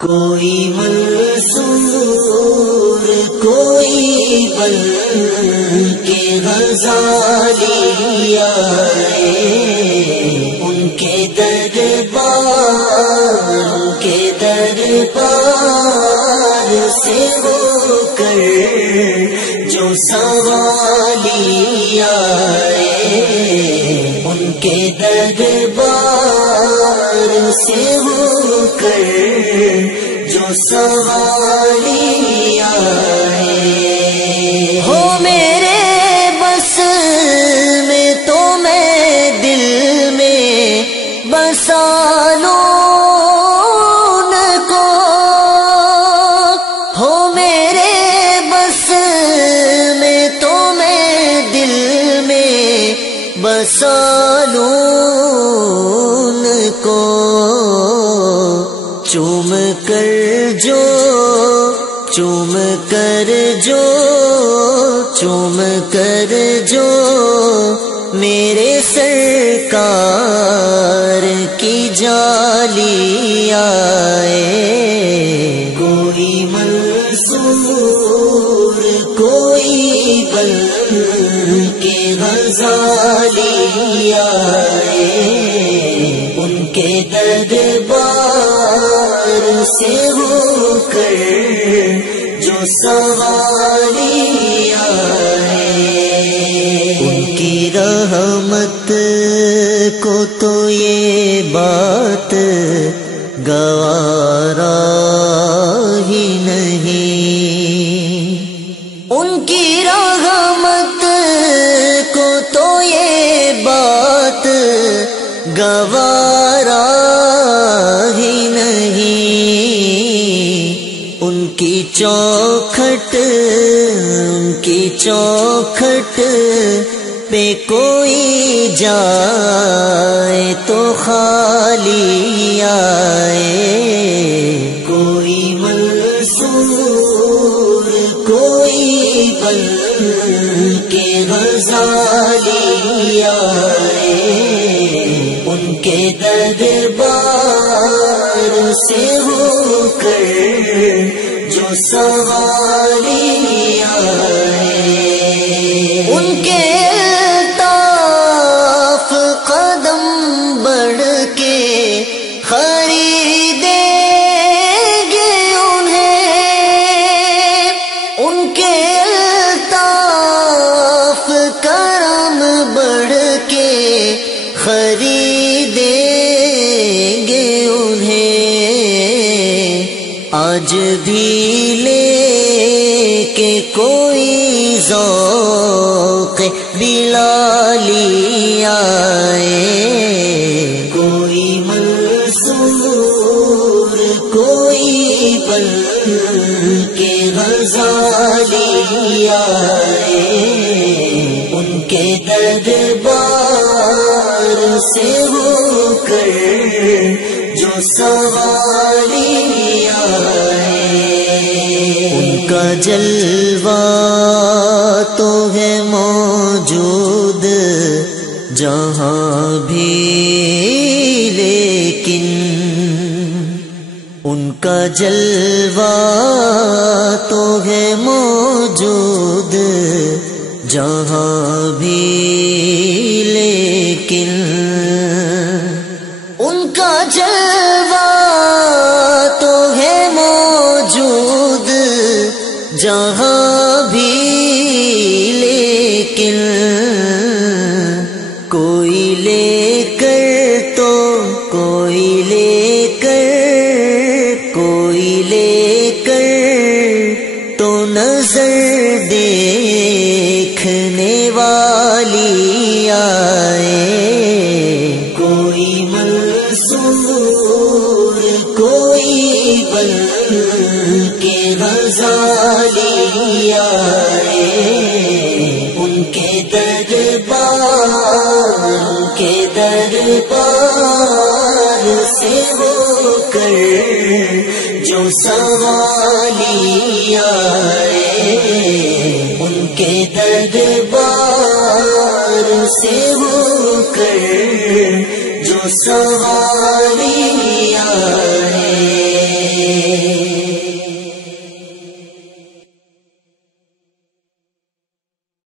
کوئی منصور کوئی بن کے غزالی آئے، ان کے دربار سے ہو کر جو سوالی آئے، ان کے دربار سے ہو کر جو سوالی آئے، ہو میرے بس میں تو میں دل میں بسا لوں ان کو، ہو میرے بس میں تو میں دل میں بسا لوں ان کو، چوم کر جو میرے سرکار کی جالی آئے، کوئی منصور کوئی بن کے غزالی آئے، ان کے دربار سے ہو کر جو سوالی آئے، ان کی رحمت کو تو یہ بات گوارا ہی نہیں، ان کی رحمت کو تو یہ بات گوارا ہی نہیں، ان کی چوکھٹ پہ کوئی جائے تو خالی آئے، کوئی منصور کوئی بن کے غزالی آئے، ان کے دربار سے ہو کر جو سوالی آئے، ان کے الطاف قدم بڑھ کے خریدیں گے انہیں، ان کے الطاف کرم بڑھ کے خریدیں گے انہیں، آج بھی لے کے کوئی ذوق بلالی آئے، کوئی منصور کوئی بن کے غزالی آئے، ان کے دربار سے ہو کر جو سوالی آئے، ان کا جلوہ تو ہے موجود جہاں بھی، لیکن ان کا جلوہ تو ہے موجود جہاں بھی، لیکن ان کا جلوہ تو ہے موجود جہاں بھی، لیکن کوئی لے کر تو نظر دیکھنے والی آئے، کوئی منصور کوئی بن کے غزالی آئے، ان کے دربار سے ہو کر جو سوالی آئے، ان کے دربار سے ہو کر جو سوالی آئے۔